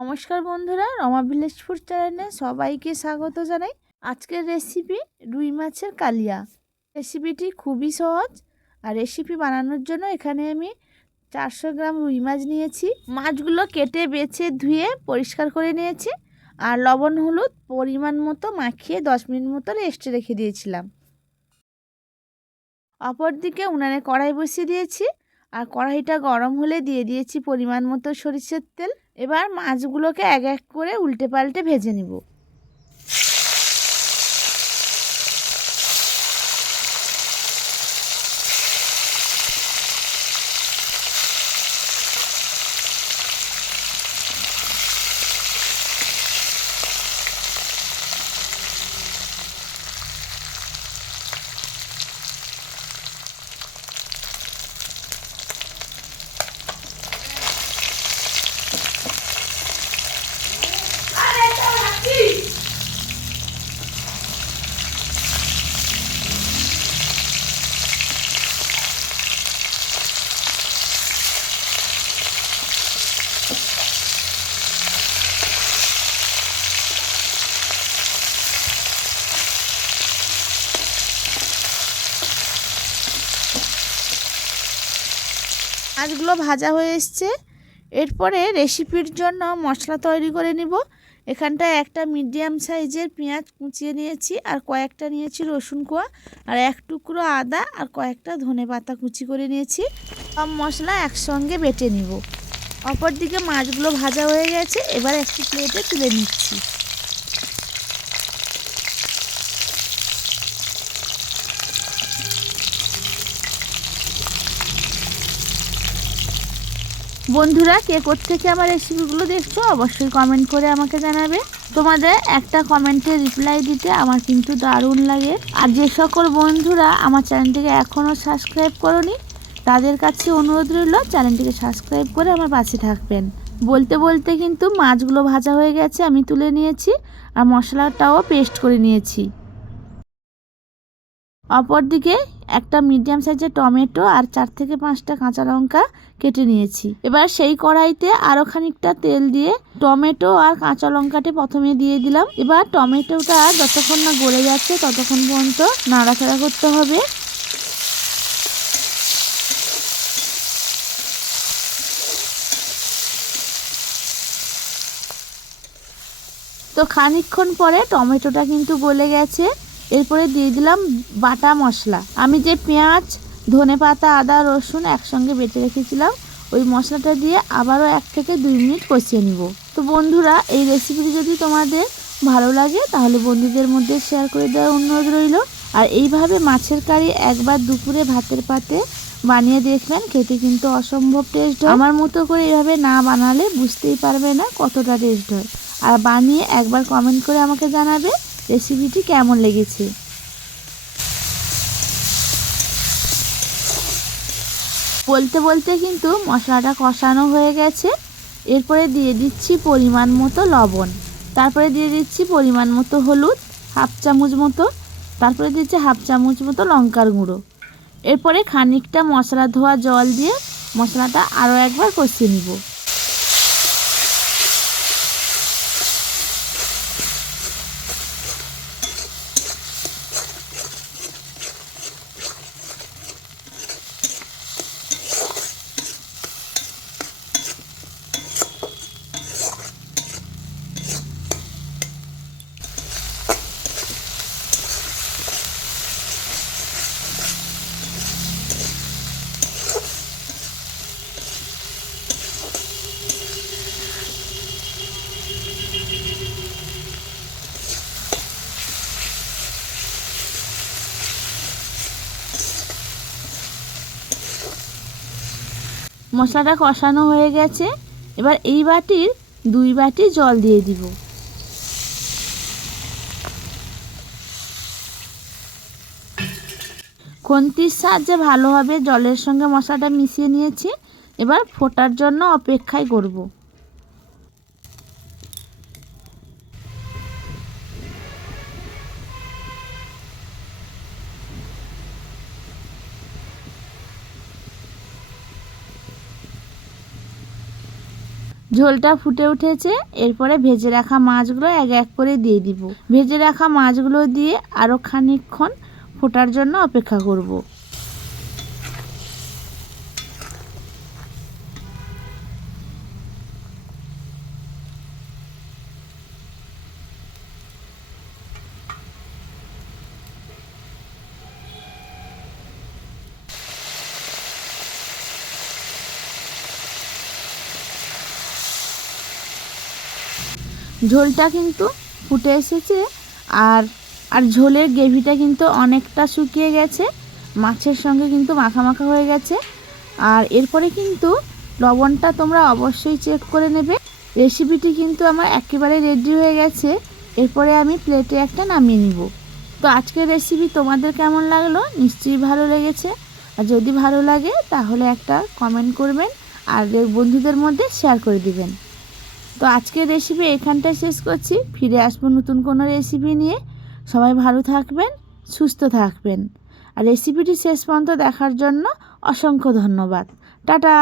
নমস্কার বন্ধুরা, Rama village food চ্যানেলে সবাইকে স্বাগত জানাই। আজকের রেসিপি রুই মাছের কালিয়া। রেসিপিটি খুবই সহজ। আর রেসিপি বানানোর জন্য এখানে আমি 400 গ্রাম রুই মাছ নিয়েছি। মাছগুলো কেটে বেছে ধুয়ে পরিষ্কার করে নিয়েছি। আর লবণ হলুদ পরিমাণ মতো মাখিয়ে 10 মিনিট মতো রেস্টে রেখে দিয়েছিলাম। অপরদিকে উনানে কড়াই বসিয়ে দিয়েছি। আর কড়াইটা গরম হলে দিয়ে দিয়েছি পরিমাণ মতো সরিষার তেল। এবার মাছগুলোকে এক এক করে উল্টে পাল্টে ভেজে নিব। মাছগুলো ভাজা হয়ে এসছে। এরপরে রেসিপির জন্য মশলা তৈরি করে নিব। এখানটায় একটা মিডিয়াম সাইজের পেঁয়াজ কুচিয়ে নিয়েছি, আর কয়েকটা নিয়েছি রসুন কোয়া, আর এক টুকরো আদা, আর কয়েকটা ধনেপাতা কুচি করে নিয়েছি। সব মশলা একসঙ্গে বেটে নিব। অপরদিকে মাছগুলো ভাজা হয়ে গেছে, এবার একটি প্লেটে তুলে নিচ্ছি। বন্ধুরা, কে কোত্থেকে আমার রেসিপিগুলো দেখছো অবশ্যই কমেন্ট করে আমাকে জানাবে। তোমাদের একটা কমেন্টে রিপ্লাই দিতে আমার কিন্তু দারুণ লাগে। আর যে সকল বন্ধুরা আমার চ্যানেলটিকে এখনও সাবস্ক্রাইব করোনি তাদের কাছে অনুরোধ রইল চ্যানেলটিকে সাবস্ক্রাইব করে আমার পাশে থাকবেন। বলতে বলতে কিন্তু মাছগুলো ভাজা হয়ে গেছে, আমি তুলে নিয়েছি। আর মশলাটাও পেস্ট করে নিয়েছি। অপরদিকে একটা মিডিয়াম সাইজের টমেটো আর 4 থেকে 5টা কাঁচা লঙ্কা কেটে নিয়েছি। এবার সেই কড়াইতে আরও খানিকটা তেল দিয়ে টমেটো আর কাঁচা লঙ্কাটি প্রথমে দিয়ে দিলাম। এবার টমেটোটা যতক্ষণ না গলে যাচ্ছে ততক্ষণ পর্যন্ত নাড়াচাড়া করতে হবে। তো খানিকক্ষণ পরে টমেটোটা কিন্তু গলে গেছে। এরপরে দিয়ে দিলাম বাটা মশলা। আমি যে পেঁয়াজ, ধনেপাতা, আদা, রসুন একসঙ্গে বেটে রেখেছিলাম ওই মশলাটা দিয়ে আবারও 1 থেকে 2 মিনিট কষিয়ে নিব। তো বন্ধুরা, এই রেসিপিটি যদি তোমাদের ভালো লাগে তাহলে বন্ধুদের মধ্যে শেয়ার করে দেওয়ার অনুরোধ রইল। আর এইভাবে মাছের কারি একবার দুপুরে ভাতের পাতে বানিয়ে দেখবেন, খেতে কিন্তু অসম্ভব টেস্ট হয়। আমার মতো করে এইভাবে না বানালে বুঝতেই পারবে না কতটা টেস্ট হয়। আর বানিয়ে একবার কমেন্ট করে আমাকে জানাবে রেসিপিটি কেমন লেগেছে। বলতে বলতে কিন্তু মশলাটা কষানো হয়ে গেছে। এরপরে দিয়ে দিচ্ছি পরিমাণ মতো লবণ, তারপরে দিয়ে দিচ্ছি পরিমাণ মতো হলুদ 1/2 চামচ মতো, তারপরে দিচ্ছি 1/2 চামচ মতো লঙ্কার গুঁড়ো। এরপরে খানিকটা মশলা ধোয়া জল দিয়ে মশলাটা আরও একবার কষিয়ে নিব। মশলাটা কষানো হয়ে গেছে। এবার এই বাটির 2 বাটি জল দিয়ে দিব। খুন্তির সাহায্যে ভালোভাবে জলের সঙ্গে মশলাটা মিশিয়ে নিয়েছি। এবার ফোটার জন্য অপেক্ষায় করব। ঝোলটা ফুটে উঠেছে, এরপরে ভেজে রাখা মাছগুলো এক এক করে দিয়ে দিব। ভেজে রাখা মাছগুলো দিয়ে আরও খানিকক্ষণ ফোটার জন্য অপেক্ষা করব। ঝোলটা কিন্তু ফুটে এসেছে, আর আর ঝোলের গ্রেভিটা কিন্তু অনেকটা শুকিয়ে গেছে, মাছের সঙ্গে কিন্তু মাখা মাখা হয়ে গেছে। আর এরপরে কিন্তু লবণটা তোমরা অবশ্যই চেক করে নেবে। রেসিপিটি কিন্তু আমার একেবারে রেডি হয়ে গেছে। এরপরে আমি প্লেটে একটা নামিয়ে নিব। তো আজকের রেসিপি তোমাদের কেমন লাগলো? নিশ্চয়ই ভালো লেগেছে। আর যদি ভালো লাগে তাহলে একটা কমেন্ট করবেন আর বন্ধুদের মধ্যে শেয়ার করে দিবেন। তো আজকের রেসিপি এখানটায় শেষ করছি। ফিরে আসবো নতুন কোনো রেসিপি নিয়ে। সবাই ভালো থাকবেন, সুস্থ থাকবেন। আর রেসিপিটি শেষ পর্যন্ত দেখার জন্য অসংখ্য ধন্যবাদ। টাটা।